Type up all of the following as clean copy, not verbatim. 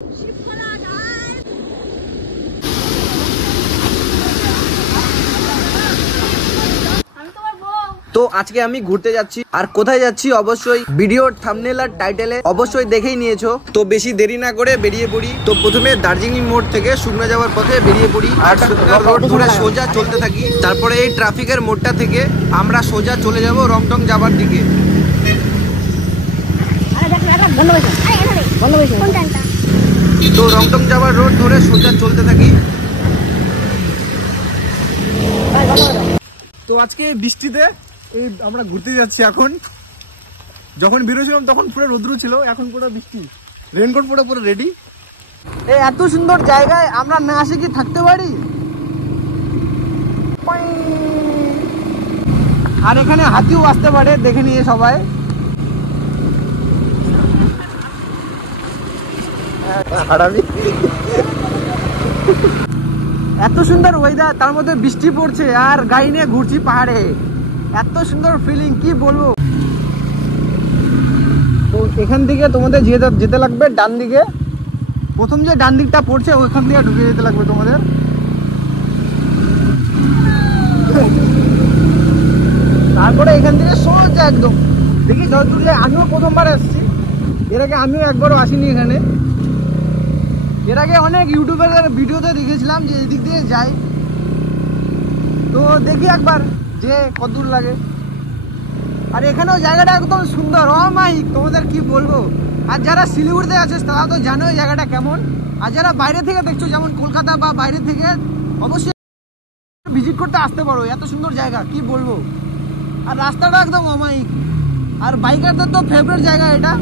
তো আজকে আমি ঘুরতে যাচ্ছি, আর কোথায় যাচ্ছি অবশ্যই ভিডিওর থাম্বনেল আর টাইটেলে অবশ্যই দেখেই নিয়েছো। তো বেশি দেরি না করে বেরিয়ে পড়ি। তো প্রথমে দার্জিলিং মোড় থেকে শুকনা যাওয়ার পথে বেরিয়ে পড়ি, আর শুকনা রোড ধরে সোজা চলতে থাকি। তারপরে এই ট্রাফিকের মোড়টা থেকে আমরা সোজা চলে যাব রংটং যাবার দিকে। তো রংটং যাওয়ার রোড ধরে সোজা চলতে থাকি। তো আজকে বৃষ্টিতে এই আমরা ঘুরতে যাচ্ছি। এখন যখন বেরোছিলাম তখন পুরো রোদ্রু ছিল, এখন পুরো বৃষ্টি। রেনকোট পরে পুরো রেডি। এই এত সুন্দর জায়গায় আমরা না আসে কি থাকতে পারি? আর এখানে হাতিও আসতে পারে, দেখে নিয়ে সবাই। এত সুন্দর ওয়েদার, তার মধ্যে বৃষ্টি পড়ছে আর গাড়ি নিয়ে ঘুরছি পাহাড়ে। এত সুন্দর ফিলিং, কি বলবো। তো এখান থেকে তোমাদের যেতে লাগবে ডান দিকে। প্রথম যে ডান দিকটা পড়ছে ওইখান থেকে ঢুকে যেতে লাগবে তোমাদের। তারপরে এখান থেকে সোজা একদম দেখি যতদূর যায়। আমিও প্রথমবার আসছি, এর আগে আমিও একবারও আসিনি এখানে। এর আগে অনেক ইউটিউবের ভিডিওতে দেখেছিলাম যে এদিক দিয়ে যাই। তো দেখি একবার যে কতদূর লাগে। আর এখানেও জায়গাটা একদম সুন্দর, অমায়িক, তোমাদের কি বলবো। আর যারা শিলিগুড়িতে আছে তারা তো জানোই জায়গাটা কেমন। আর যারা বাইরে থেকে দেখছো, যেমন কলকাতা বা বাইরে থেকে, অবশ্যই ভিজিট করতে আসতে পারো। এত সুন্দর জায়গা, কি বলবো। আর রাস্তাটা একদম অমায়িক। আর বাইকারদের তো ফেভারিট জায়গা এটা।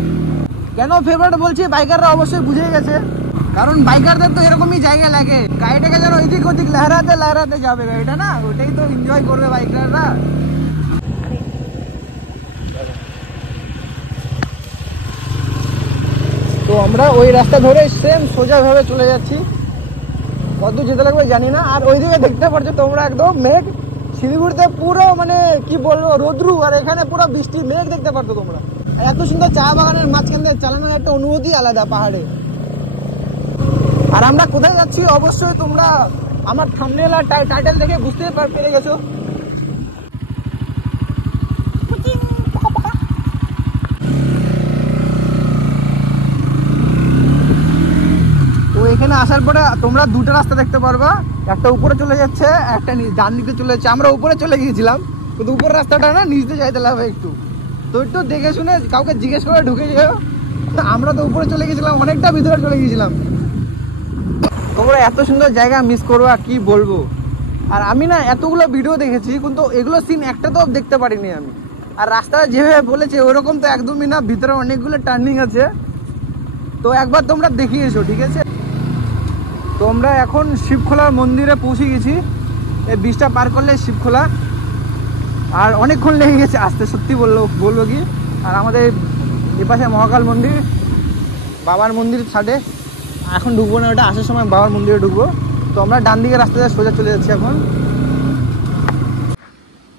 কেন ফেভারিট বলছি, বাইকাররা অবশ্যই বুঝে গেছে। কারণ বাইকারদের তো এরকমই জায়গা লাগে, গাড়িটাকে যেন এদিক ওদিক লহরাতে লহরাতে যাবে গাড়িটা, না ওটাই তো এনজয় করবে বাইকাররা। তো আমরা ওই রাস্তা ধরে সেম সোজা ভাবে চলে যাচ্ছি। কত যেতে লাগবে জানি না। আর ওইদিকে দেখতে পাচ্ছ তোমরা একদম মেঘ। শিলিগুড়িতে পুরো মানে কি বলবো রোদ্রু, আর এখানে পুরো বৃষ্টি, মেঘ দেখতে পারতো তোমরা। আর এত সুন্দর চা বাগানের মাঝখান দিয়ে চালানোর একটা অনুভূতি আলাদা পাহাড়ে। আর আমরা কোথায় যাচ্ছি অবশ্যই তোমরা আমার থাম্বনেল আর টাইটেল দেখে বুঝতে পেরে গেছো। তো এখানে আসার পরে তোমরা দুটো রাস্তা দেখতে পারবা, একটা উপরে চলে যাচ্ছে, একটা ডান দিকে চলে যাচ্ছে। আমরা উপরে চলে গিয়েছিলাম, কিন্তু উপরের রাস্তাটা না নিচে যাইতে লাগবে একটু। তো একটু দেখে শুনে কাউকে জিজ্ঞেস করে ঢুকে যাও। আমরা তো উপরে চলে গেছিলাম, অনেকটা ভিতরে চলে গিয়েছিলাম। তোমরা এত সুন্দর জায়গা মিস করবা, কি বলবো। আর আমি না এতগুলো ভিডিও দেখেছি, কিন্তু এগুলো সিন একটা তো দেখতে পারিনি আমি। আর রাস্তাটা যেভাবে বলেছে ওরকম তো একদমই না, ভিতরে অনেকগুলো টার্নিং আছে। তো একবার তোমরা দেখিয়েছো, ঠিক আছে। তো আমরা এখন শিবখোলার মন্দিরে পৌঁছে গেছি। এই ব্রিজটা পার করলে শিবখোলা। আর অনেকক্ষণ লেগে গেছে আসতে, সত্যি বলবো কি। আর আমাদের এপাশে মহাকাল মন্দির, বাবার মন্দির ছাড়ে। এখন ঢুকবো না, ওটা আসার সময় বাবার মন্দিরে ঢুকবো। তো আমরা ডান দিকে রাস্তায় সোজা চলে যাচ্ছি এখন।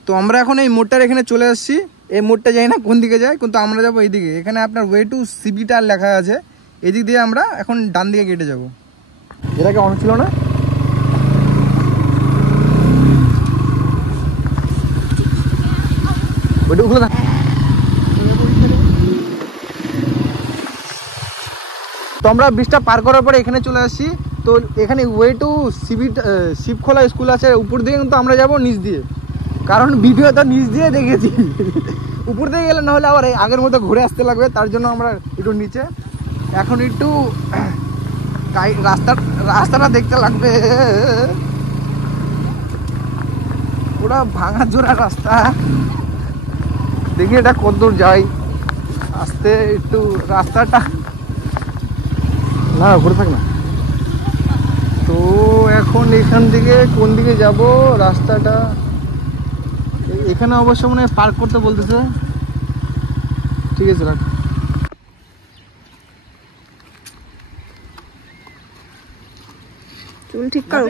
তো আমরা এখন এই মোড়টার এখানে চলে আসছি। এই মোড়টা যাই না কোন দিকে যায়, কিন্তু আমরা যাবো এইদিকে। এখানে আপনার ওয়ে টু সিবিটার লেখা আছে, এদিক দিয়ে আমরা এখন ডান দিকে কেটে যাবো। এটাকে অন ছিল না। ওইটা ওগুলো না। তো আমরা ব্রিজটা পার করার পরে এখানে চলে আসছি। তো এখানে ওয়ে টু শিবখোলা স্কুল আছে, উপর দিকে কিন্তু আমরা যাবো নিচ দিয়ে। কারণ ভিডিও তো নিচ দিয়ে দেখেছি, উপর দিকে গেলে না হলে আবার আগের মতো ঘুরে আসতে লাগবে। তার জন্য আমরা একটু নিচে এখন একটু রাস্তাটা দেখতে লাগবে। পুরা ভাঙা জোড়া রাস্তা, দেখি এটা কতদূর যাই। আস্তে একটু রাস্তাটা না ঘুরে থাক না। তো এখন এখান থেকে কোন দিকে যাব রাস্তাটা, এখানে অবশ্য মনে হয় পার্ক করতে বলতেছে। ঠিক আছে রাখ। চুল ঠিক করো।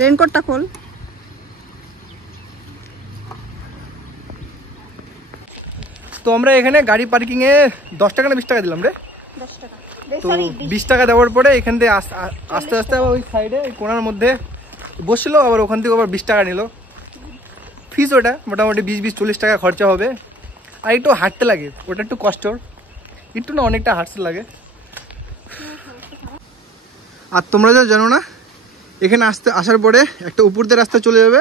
रेनकोट खोल। তো আমরা এখানে গাড়ি পার্কিংয়ে 10 টাকা না 20 টাকা দিলাম রে। 10 টাকা। তো 20 টাকা দেওয়ার পরে এখান থেকে আস্তে আস্তে আবার ওই সাইডে ওই কোনার মধ্যে বসলো, আবার ওখান থেকে আবার 20 টাকা নিল ফিস। ওটা মোটামুটি 20-40 টাকা খরচা হবে। আর একটু হাঁটতে লাগে, ওটা একটু কষ্টর, একটু না অনেকটা হাঁটতে লাগে। আর তোমরা যা জানো না, এখানে আসার পরে একটা উপর দিয়ে রাস্তা চলে যাবে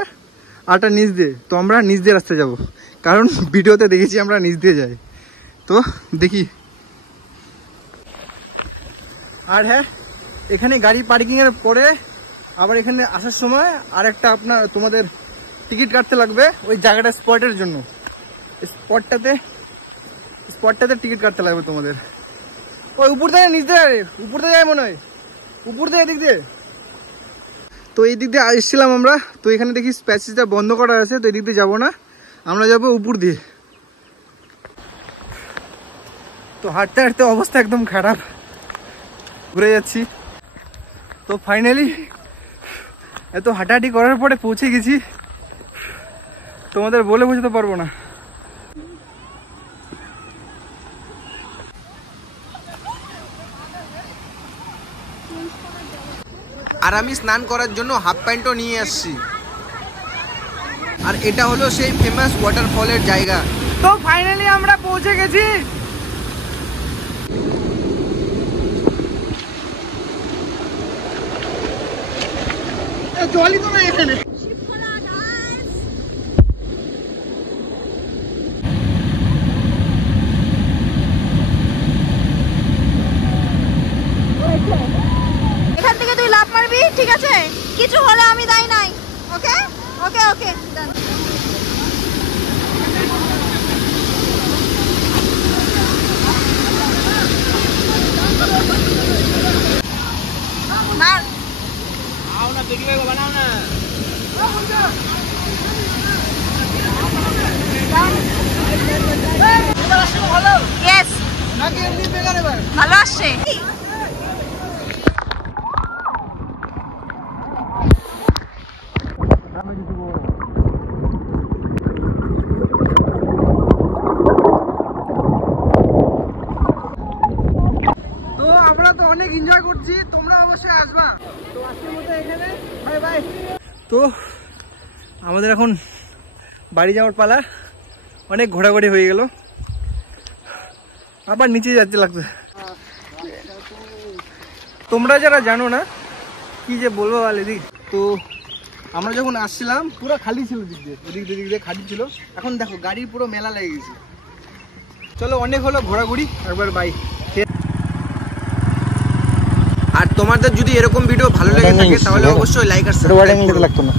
আর একটা নিচ দিয়ে। তো আমরা নিচ দিয়ে রাস্তা যাব, কারণ ভিডিওতে দেখেছি আমরা নিচ দিয়ে যাই। তো দেখি। আর হ্যাঁ, এখানে গাড়ি পার্কিংয়ের পরে আবার এখানে আসার সময় আর একটা তোমাদের টিকিট কাটতে লাগবে ওই জায়গাটা স্পটের জন্য। স্পটটাতে টিকিট কাটতে লাগবে তোমাদের। ওই উপর দিয়ে নিচ দিয়ে, উপর দিয়ে যায় মনে হয়, উপর দিয়ে এদিক দিয়ে। তো এই দিক দিয়ে এসেছিলাম আমরা, তো এখানে দেখি প্যাসেজটা বন্ধ করা আছে, তো এদিক দিয়ে যাবো না, আমরা যাবো উপর দিয়ে। তো হাঁটতে হাঁটতে অবস্থা একদম খারাপ, ঘুরে যাচ্ছি। তো ফাইনালি এত হাঁটাহাঁটি করার পরে পৌঁছে গেছি, তোমাদের বলে বোঝাতে পারবো না। আর আমি স্নান করার জন্য হাফ প্যান্টও নিয়ে আসছি। আর এটা হলো সেই ফেমাস ওয়াটারফলের জায়গা। তো ফাইনালি আমরা পৌঁছে গেছি। জলই তো না এখানে। এখান থেকে তুই লাফ মারবি, ঠিক আছে? কিছু হলে আমি দায়ী নাই। ওকে ওকে ওকে ডান। মার आओ ना वीडियो को बनाओ ना। यस নাকি এমনি বেকার এবার ভালো আসছে। তো আমরা তো অনেক এনজয় করছি, তোমরা অবশ্যই আসবা। তো আজকের মতো এখানে বাই বাই। তো আমাদের এখন বাড়ি যাওয়ার পালা, অনেক ঘোরাঘুরি হয়ে গেল, আবার নিচে যাচ্ছে লাগছে। তোমরা যারা জানো না কি যে বলবো বলে দিক। তো আমরা যখন আসছিলাম পুরো খালি ছিল, দিক দিয়ে খালি ছিল। এখন দেখো গাড়ির পুরো মেলা লেগে গেছে। চলো অনেক হলো ঘোরাঘুরি, একবার বাই। আর তোমাদের যদি এরকম ভিডিও ভালো লেগে থাকে তাহলে অবশ্যই লাইক আর সাবস্ক্রাইব করো। লাগতো না।